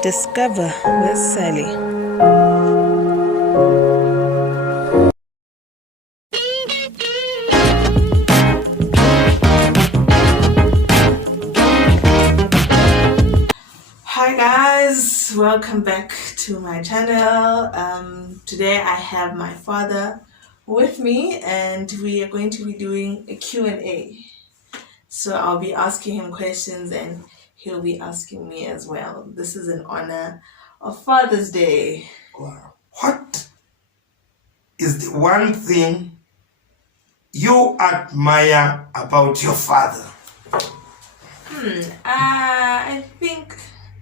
Discover with Sally. Hi guys, welcome back to my channel. Today I have my father with me and we are going to be doing a Q&A. So I'll be asking him questions and he'll be asking me as well. This is in honor of Father's Day. Wow. What is the one thing you admire about your father? I think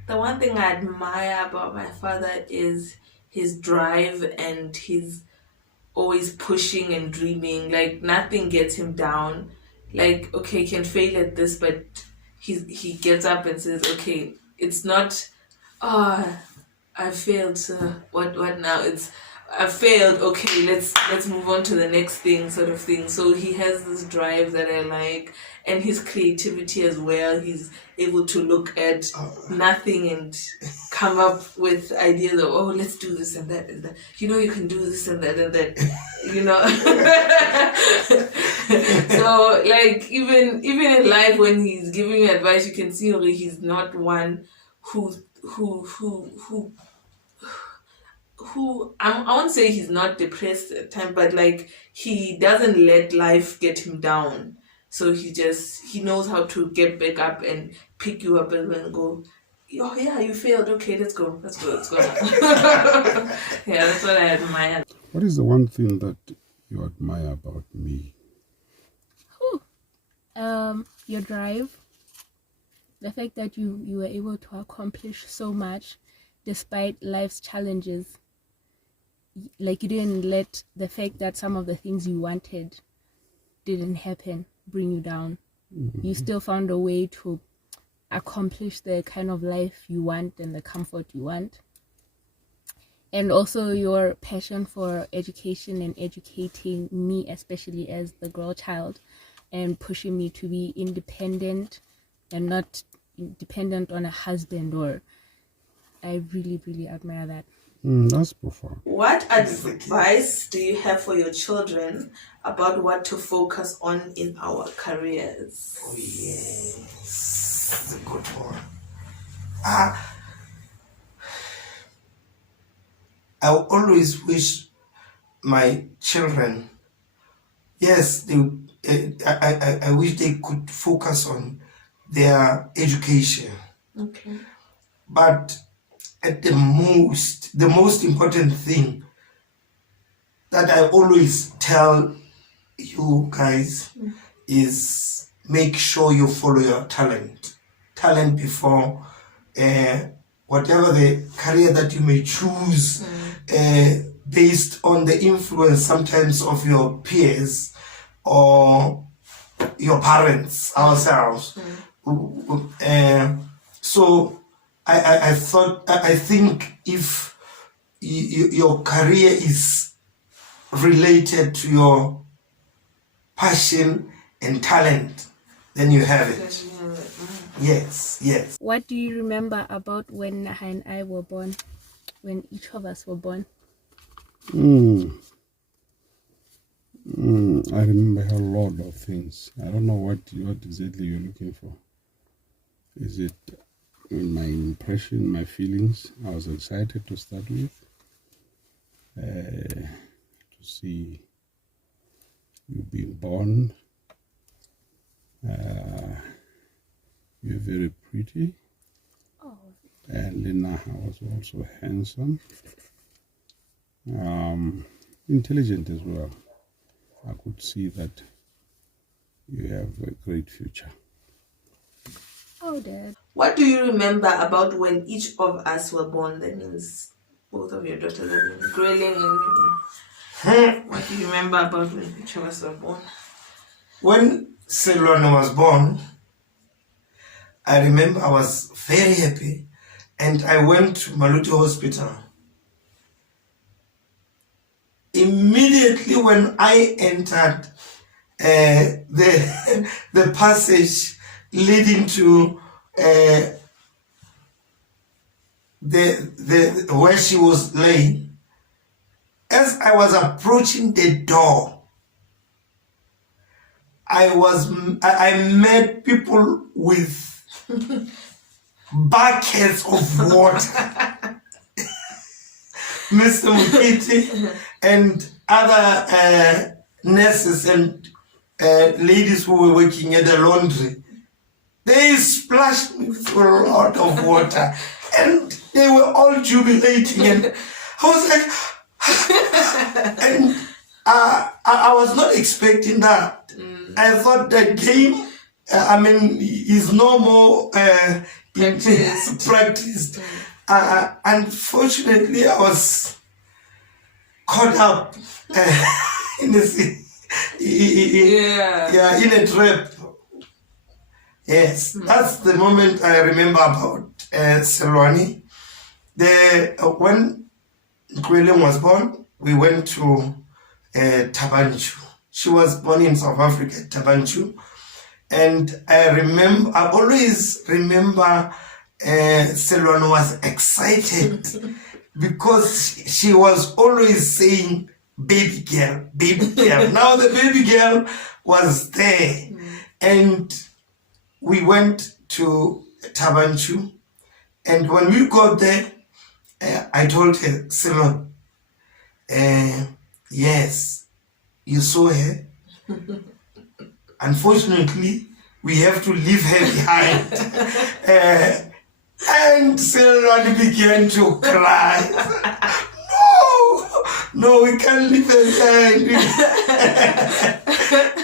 the one thing I admire about my father is his drive and his always pushing and dreaming. Like nothing gets him down. Like, okay, he can fail at this, but he gets up and says, okay, it's not I failed, so what now? It's I failed, okay, let's move on to the next thing, sort of thing. So he has this drive that I like, and his creativity as well. He's able to look at nothing and come up with ideas of, oh, let's do this and that and that. You know, you can do this and that and that. You know. So like even in life when he's giving you advice, you can see really he's not one who I won't say he's not depressed at times, but like he doesn't let life get him down. So he knows how to get back up and pick you up and then go, oh yeah, you failed. Okay, let's go. Yeah, that's what I admire. What is the one thing that you admire about me? Your drive. The fact that you were able to accomplish so much despite life's challenges. Like you didn't let the fact that some of the things you wanted didn't happen bring you down. You still found a way to accomplish the kind of life you want and the comfort you want. And also your passion for education and educating me, especially as the girl child, and pushing me to be independent and not dependent on a husband. Or I really, really admire that. That's profound. What advice do you have for your children about what to focus on in our careers? Oh yes, that's a good one. I always wish my children, yes, I wish they could focus on their education. Okay. But at the most important thing that I always tell you guys is make sure you follow your talent before whatever the career that you may choose, based on the influence sometimes of your peers or your parents, ourselves. So I think if your career is related to your passion and talent, then you have it. Yes. What do you remember about when Naha and I were born, when each of us were born? I remember a lot of things. I don't know what exactly you're looking for. Is it my impression, my feelings? I was excited to start with, to see you being born. You're very pretty. Oh. And Lena was also handsome, intelligent as well. I could see that you have a great future. Oh, Dad. What do you remember about when each of us were born? That means both of your daughters have been grilling and what do you remember about when each of us were born? When Selwane was born, I remember I was very happy and I went to Maluti Hospital. Immediately when I entered the passage leading to the where she was laying. As I was approaching the door, I met people with buckets of water. Mr. Mukiti and other nurses and ladies who were working at the laundry, they splashed me with a lot of water and they were all jubilating, and I was like, and I was not expecting that. I thought the game, is no more practiced. Unfortunately, I was caught up in in a trap. Yes, that's the moment I remember about Selwani. When Gwilym was born, we went to Tabanchu. She was born in South Africa, Tabanchu. And I always remember Selwani was excited because she was always saying, baby girl, baby girl. Now the baby girl was there. And we went to Tabanchu. And when we got there, I told her, Selwani, yes, you saw her. Unfortunately, we have to leave her behind. And Selwani began to cry. No, we can't leave her behind.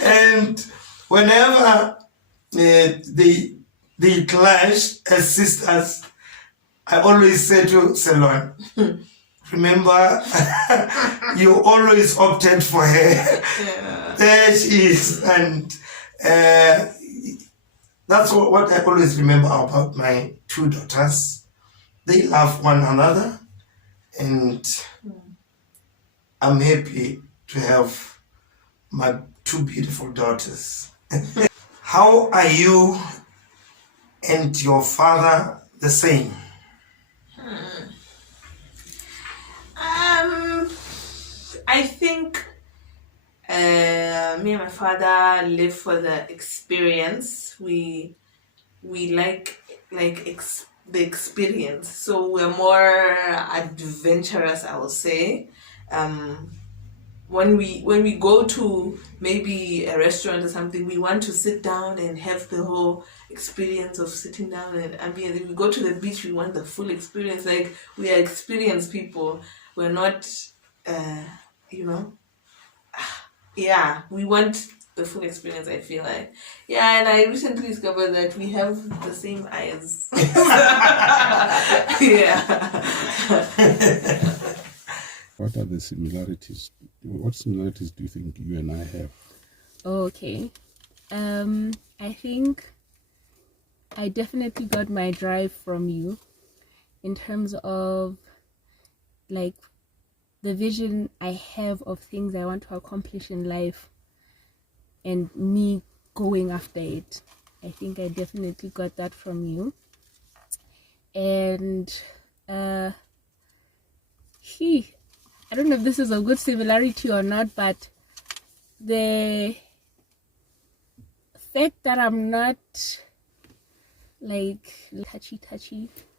And whenever they clash as sisters, I always say to Selwani, remember, you always opted for her. Yeah. There she is. And that's what I always remember about my two daughters. They love one another, and I'm happy to have my two beautiful daughters. How are you and your father the same? I think me and my father live for the experience. We like the experience, so we're more adventurous, I will say. When we go to maybe a restaurant or something, we want to sit down and have the whole experience of sitting down. And if we go to the beach, we want the full experience. Like, we are experienced people. We're not, we want the full experience, I feel like. Yeah, and I recently discovered that we have the same eyes. Yeah. What are the similarities? What similarities do you think you and I have? Okay. I think I definitely got my drive from you in terms of like the vision I have of things I want to accomplish in life and me going after it. I think I definitely got that from you. And I don't know if this is a good similarity or not, but the fact that I'm not like touchy,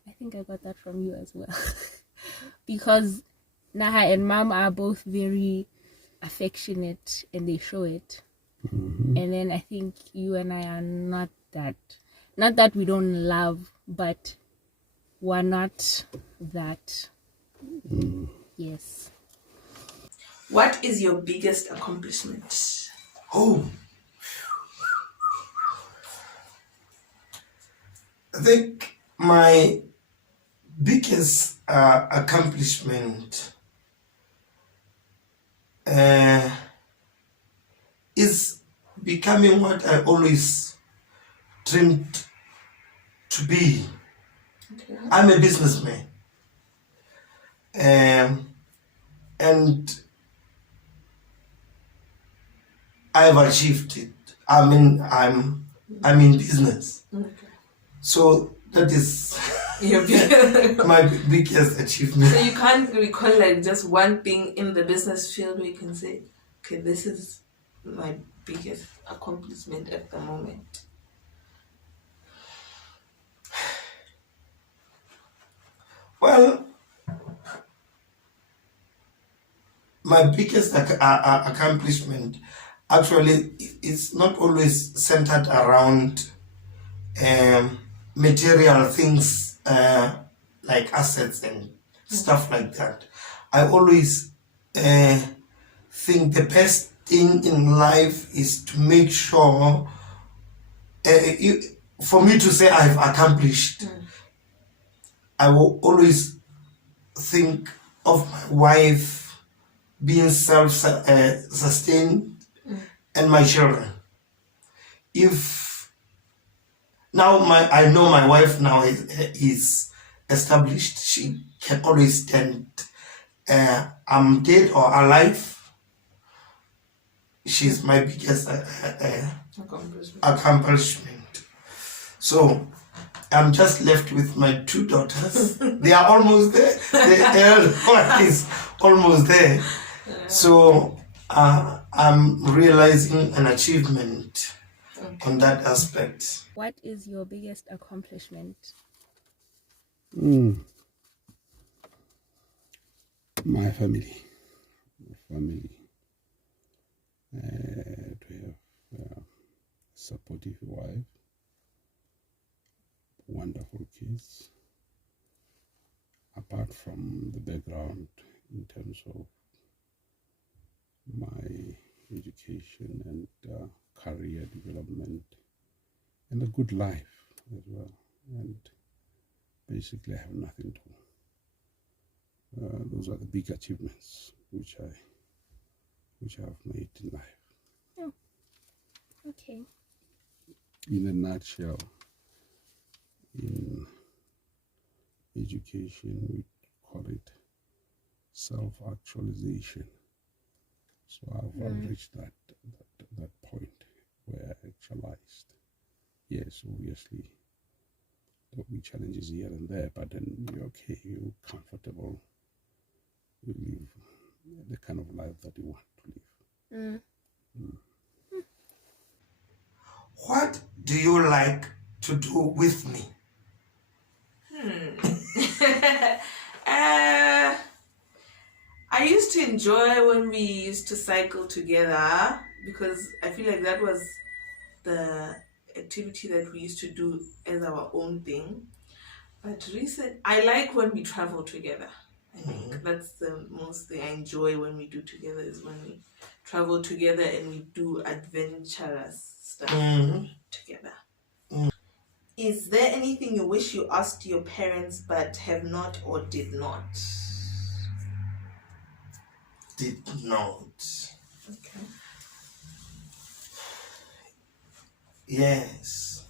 I think I got that from you as well. Because Naha and Mom are both very affectionate and they show it. Mm-hmm. And then I think you and I are not that. Not that we don't love, but we're not that. Mm. Yes. What is your biggest accomplishment? Oh, I think my biggest accomplishment is becoming what I always dreamed to be. Okay. I'm a businessman. And I've achieved it. I'm in business. Okay. So that is Your biggest. My biggest achievement. So you can't recall like just one thing in the business field where you can say, okay, this is my biggest accomplishment at the moment. Well, my biggest accomplishment actually it's not always centered around material things like assets and stuff like that. I always think the best thing in life is to make sure you, for me to say I've accomplished, I will always think of my wife being self-sustained and my children. If now I know my wife now is established, she can always stand. I'm dead or alive, she's my biggest accomplishment. So I'm just left with my two daughters. They are almost there. The elder one is almost there. So I'm realizing an achievement on that aspect. What is your biggest accomplishment? My family. To have a supportive wife, wonderful kids. Apart from the background in terms of my education and career development, and a good life as well. And basically, I have nothing to. Those are the big achievements which I have made in life. Oh, okay. In a nutshell, in education, we call it self-actualization. So I've reached that point where I actualized. Yes, obviously, there'll be challenges here and there, but then you're okay, you're comfortable, you live the kind of life that you want to live. What do you like to do with me? I used to enjoy when we used to cycle together because I feel like that was the activity that we used to do as our own thing. But I like when we travel together. I think that's the most thing I enjoy when we do together is when we travel together and we do adventurous stuff together. Is there anything you wish you asked your parents but have not or did not? Did not. Okay. Yes.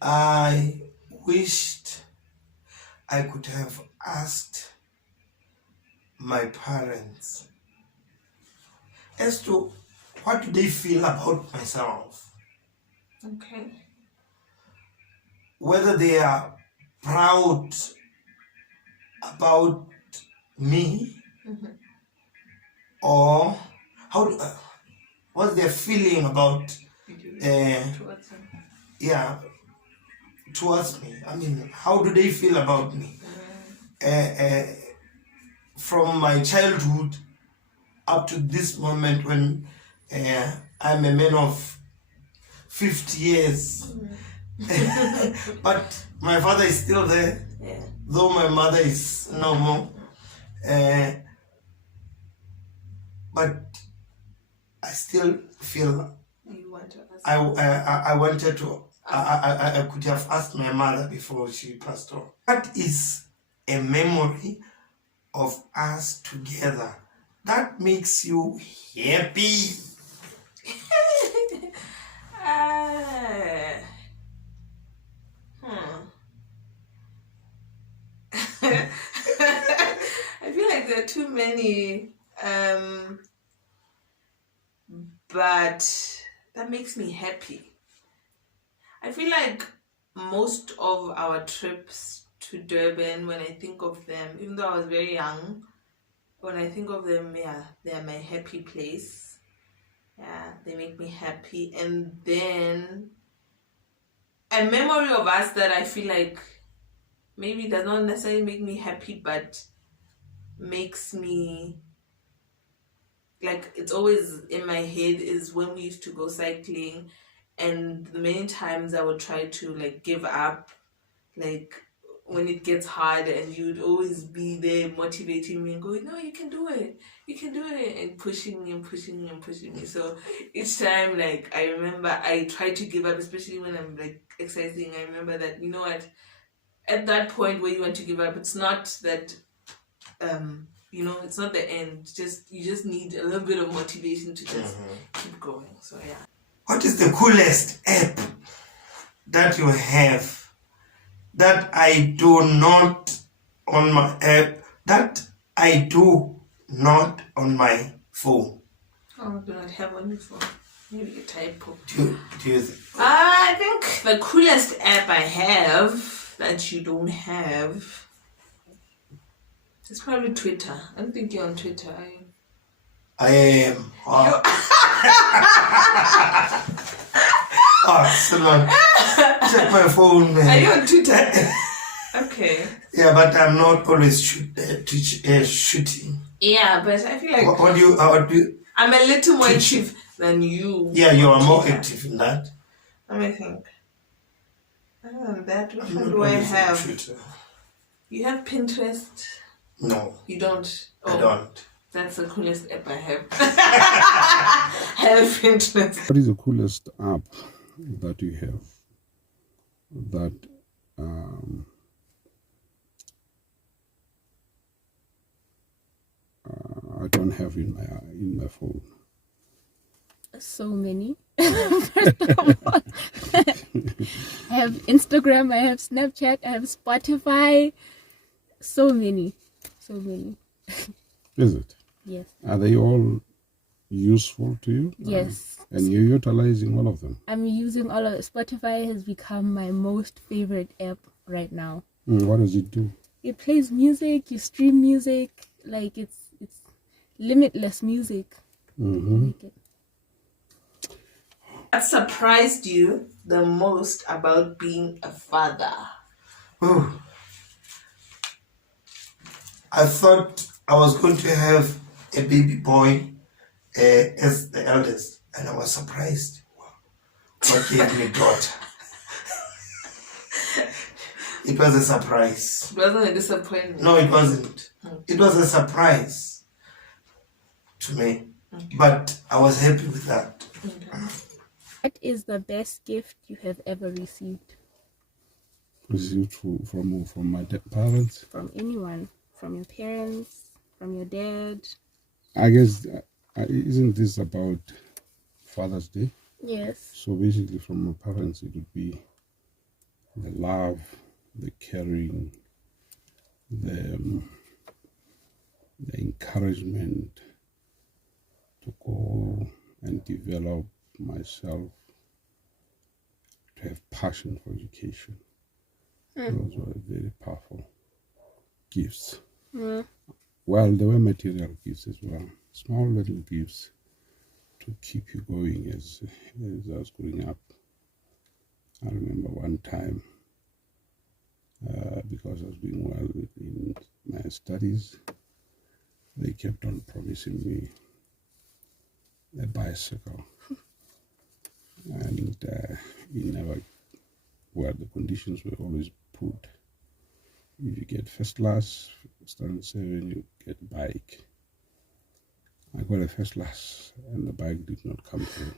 I wished I could have asked my parents as to what do they feel about myself, Okay. whether they are proud about me or how what's their feeling about Towards them. yeah towards me. I mean, how do they feel about me from my childhood up to this moment when I'm a man of 50 years. But my father is still there, though my mother is no more. But I still feel You want to ask? I wanted to. I could have asked my mother before she passed on. That is a memory of us together that makes you happy. I feel like there are too many, but that makes me happy. I feel like most of our trips to Durban, when I think of them, even though I was very young, when I think of them, yeah, they're my happy place. Yeah, they make me happy. And then a memory of us that I feel like maybe does not necessarily make me happy, but makes me like it's always in my head is when we used to go cycling, and the many times I would try to like give up, like when it gets hard, and you'd always be there motivating me and going, no, you can do it, you can do it, and pushing me and pushing me and pushing me. So each time, like, I remember I try to give up, especially when I'm like exercising. I remember that, you know what, at that point where you want to give up, it's not that it's not the end. Just you just need a little bit of motivation to just keep going. So yeah. What is the coolest app that you have that I do not on my app that I do not on my phone? Oh, do not have on your phone. Maybe a typo. Do you think? I think the coolest app I have that you don't have is probably Twitter. I don't think you're on Twitter, are you? I am. Salman, check my phone, man. Are you on Twitter? Okay. Yeah, but I'm not always shooting. Yeah, but I feel like What do you? I'm a little more active than you. Yeah, you are more Twitter. active in that. Let me think. Other than that, which I'm one not do I always on have? Twitter. You have Pinterest? No, You don't? Oh, I don't. That's the coolest app I have. I have Pinterest. What is the coolest app that you have that I don't have in my phone? So many. First of all, I have Instagram, I have Snapchat, I have Spotify. So many. Is it? Yes. Are they all useful to you? Yes. And you're utilizing all of them? I'm using all of it. Spotify has become my most favorite app right now. What does it do? It plays music, you stream music, like it's limitless music. Like it. What surprised you the most about being a father? Oh, I thought I was going to have a baby boy as the eldest, and I was surprised. God gave me daughter. It was a surprise. It wasn't a disappointment. No, it wasn't. It was a surprise to me, but I was happy with that. Okay. What is the best gift you have ever received? Received from my parents? From anyone? From your parents? From your dad? I guess, isn't this about Father's Day? Yes. So basically from my parents it would be the love, the caring, the encouragement to go and develop myself, to have passion for education. Those were very powerful gifts. Well, there were material gifts as well, small little gifts to keep you going as I was growing up. I remember one time, because I was doing well in my studies, they kept on promising me a bicycle. And the conditions were always put. If you get first class, standard 7, you get a bike. I got a first class and the bike did not come through.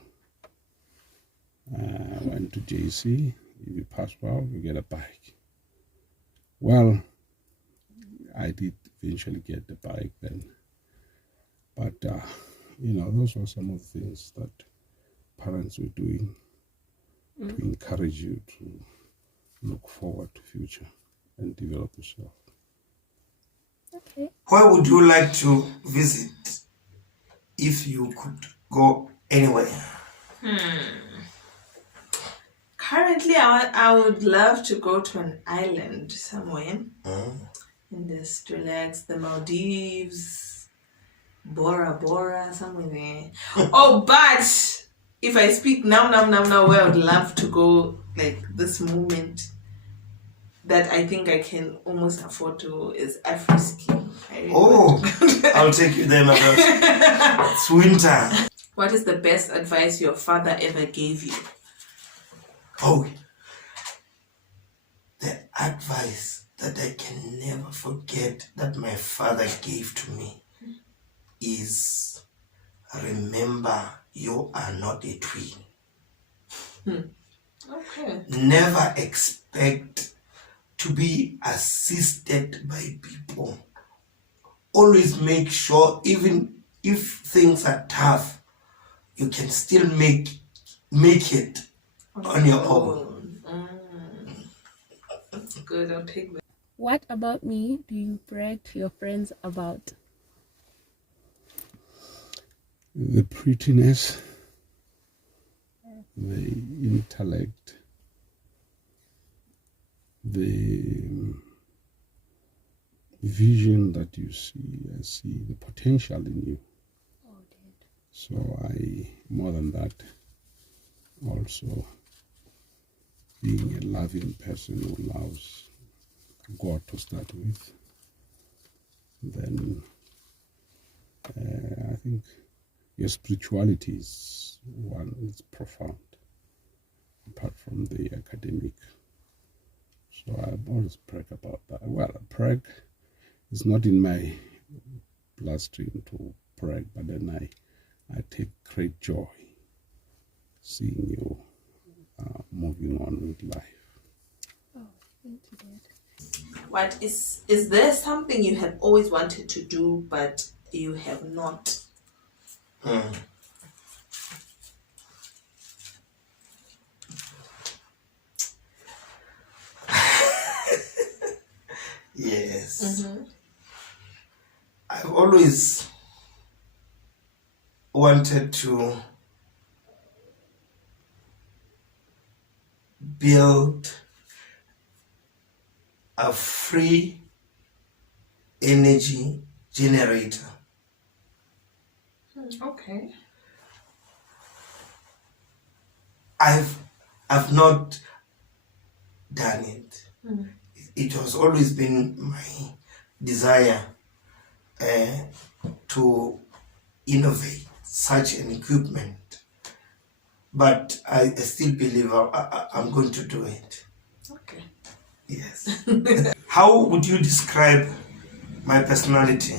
I went to JC. If you pass well, you get a bike. Well, I did eventually get the bike then. But, those were some of the things that parents were doing to encourage you to look forward to future and develop yourself. Okay. Where would you like to visit if you could go anywhere? Currently, I would love to go to an island somewhere and just relax. The Maldives, Bora Bora, somewhere there. Oh, but if I speak now, where I would love to go, like this moment that I think I can almost afford to, is Afri-ski. I'll take you there, my girl. It's winter. What is the best advice your father ever gave you? Oh, the advice that I can never forget that my father gave to me is, remember, you are not a twin. Okay. Never expect to be assisted by people. Always make sure, even if things are tough, you can still make it on your own. That's good. I'll take that. What about me do you brag to your friends about? The prettiness, the intellect, the vision that you see. I see the potential in you. So more than that, also being a loving person who loves God to start with. Then I think your spirituality is one, it's profound, apart from the academic. So I always brag about that. Well, brag is not in my bloodstream to brag, but then I take great joy seeing you moving on with life. Oh, thank you, Dad. What is there something you have always wanted to do but you have not? Yes. I've always wanted to build a free energy generator. Okay. I've not done it. It has always been my desire to innovate such an equipment, but I still believe I'm going to do it. Okay. Yes. How would you describe my personality?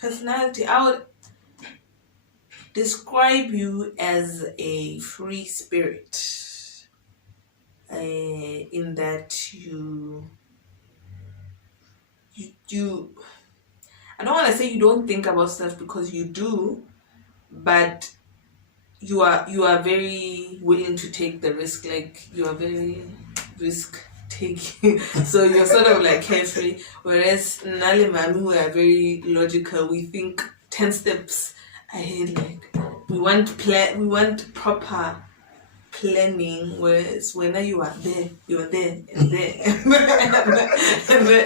Personality. I would describe you as a free spirit. In that you I don't want to say you don't think about stuff, because you do, but you are very willing to take the risk. Like, you are very risk taking. So you're sort of like carefree, whereas Nali Mami, we are very logical. We think 10 steps ahead. Like, we want proper planning, whereas when you are there, you're there and there and there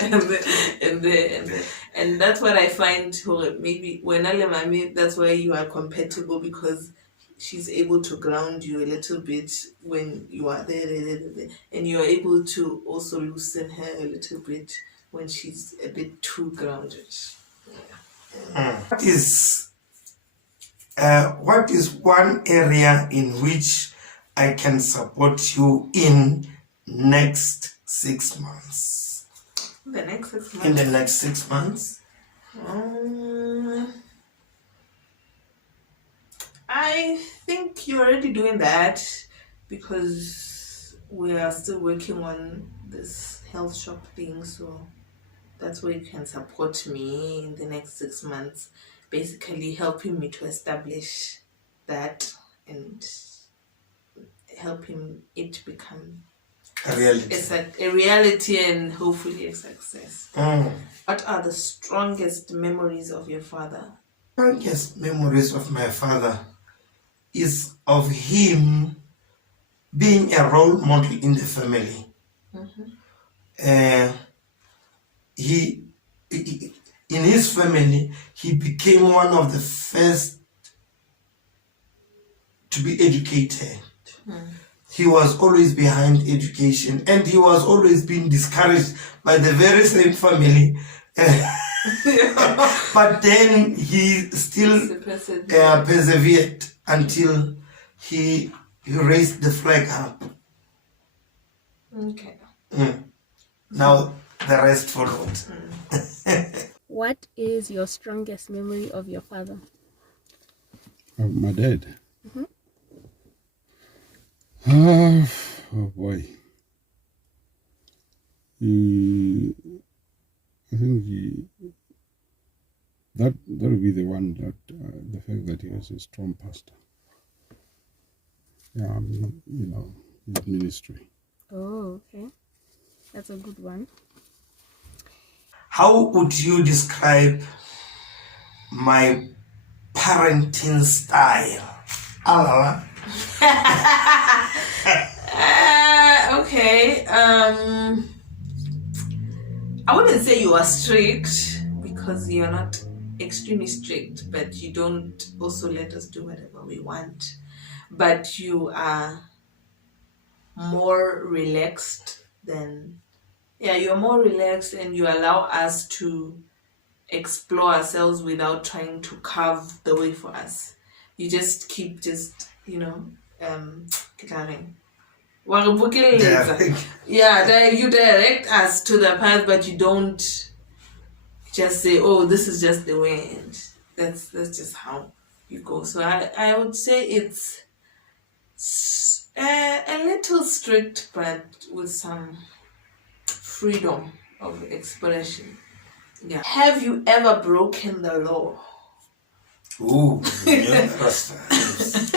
and there. And that's what I find, maybe when Mami, that's why you are compatible, because she's able to ground you a little bit when you are there, and you're able to also loosen her a little bit when she's a bit too grounded. What is one area in which I can support you in next 6 months? The next 6 months? In the next 6 months? I think you're already doing that, because we are still working on this health shop thing, so that's where you can support me in the next 6 months, basically helping me to establish that and helping it become A reality. a reality, and hopefully a success. What are the strongest memories of your father? Strongest memories of my father is of him being a role model in the family. He in his family, he became one of the first to be educated. He was always behind education, and he was always being discouraged by the very same family. But then he still persevered until he raised the flag up. Okay. Now the rest followed. What is your strongest memory of your father? Of my dad? Oh boy. I think that would be the one that the fact that he was a strong pastor. Yeah, his ministry. Oh, okay. That's a good one. How would you describe my parenting style? Alala. Okay. I wouldn't say you are strict because you're not extremely strict, but you don't also let us do whatever we want. But you are more relaxed than, you're more relaxed, and you allow us to explore ourselves without trying to carve the way for us. You just keep you direct us to the path, but you don't just say, oh, this is just the way, and that's just how you go. So I would say it's a little strict, but with some freedom of expression. Yeah. Have you ever broken the law? Ooh, numerous times.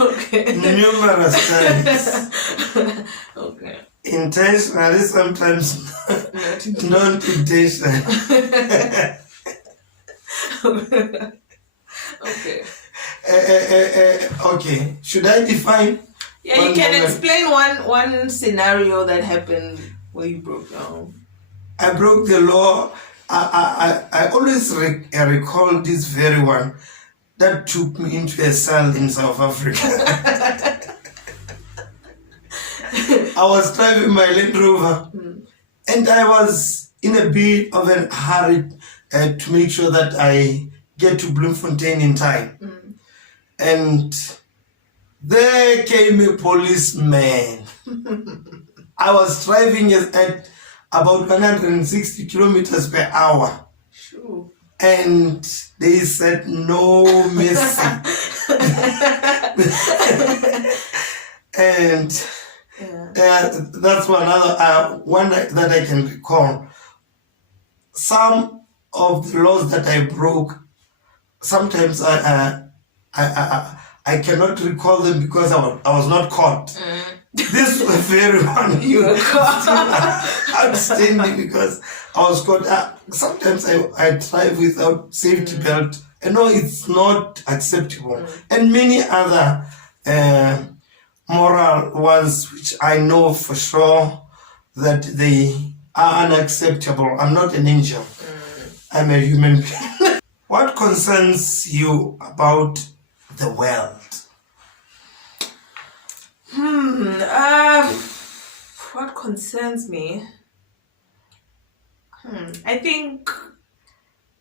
Okay. Numerous times. Okay. Intentionally, sometimes not intentionally. Okay. Okay. Should I define? Yeah, you can explain one scenario that happened where you broke down. I broke the law. I always recall this very one that took me into a cell in South Africa. I was driving my Land Rover, and I was in a bit of a hurry to make sure that I get to Bloemfontein in time. And there came a policeman. I was driving at about 160 kilometers per hour. Sure. And they said, no mercy. And that's one that I can recall. Some of the laws that I broke, sometimes I cannot recall them because I was not caught. This was very one. You were caught. Outstanding because I was caught. Sometimes I drive without safety belt. And no, it's not acceptable. And many other moral ones which I know for sure that they are unacceptable. I'm not an angel. I'm a human being. What concerns you about the world? What concerns me? I think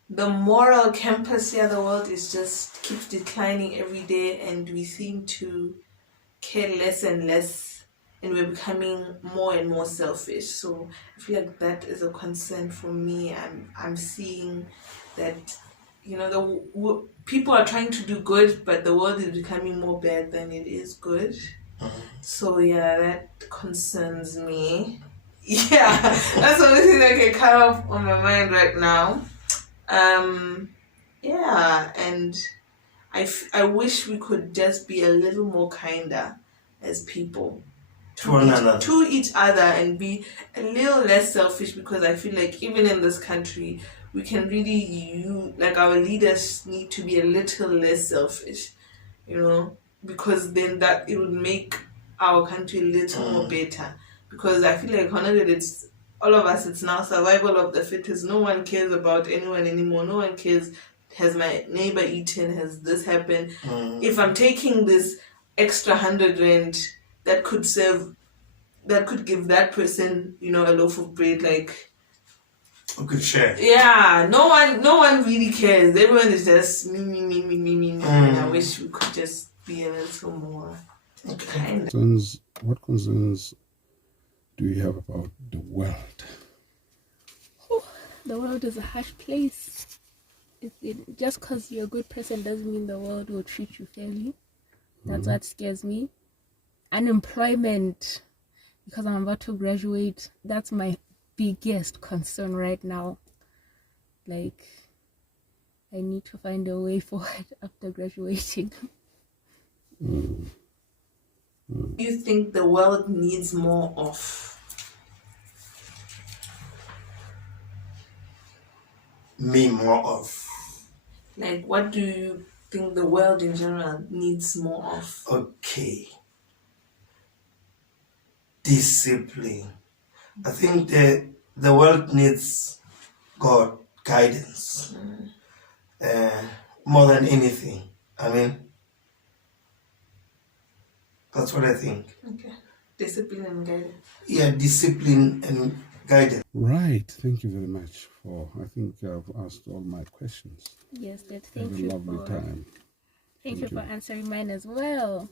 the moral campus here, the world is just keeps declining every day, and we seem to care less and less, and we're becoming more and more selfish. So I feel like that is a concern for me. I'm seeing that people are trying to do good, but the world is becoming more bad than it is good. So yeah, that concerns me. Yeah, that's the only thing that can come up on my mind right now. Yeah, and I wish we could just be a little more kinder as people to each other and be a little less selfish, because I feel like even in this country we can really like our leaders need to be a little less selfish, because then that it would make our country a little more better. Because I feel like 100, it's all of us. It's now survival of the fittest. No one cares about anyone anymore. No one cares. Has my neighbor eaten? Has this happened? If I'm taking this extra 100 rand, that could serve, that could give that person, a loaf of bread. Like, A good share. yeah, no one really cares. Everyone is just me, me, me, me, me, me, me. And I wish we could just be a little more kind. What concerns do you have about the world? The world is a harsh place. Just because you're a good person doesn't mean the world will treat you fairly. That's what scares me. Unemployment, because I'm about to graduate, that's my biggest concern right now. Like, I need to find a way forward after graduating. Do you think the world needs more of? Me more of. Like, what do you think the world in general needs more of? Okay. Discipline. I think the world needs God guidance more than anything. I mean, that's what I think. Okay. Discipline and guidance. Yeah, discipline and guidance. Right. Thank you very much I think I've asked all my questions. Yes, Dad. Have Thank a you. lovely time. Thank you for answering mine as well.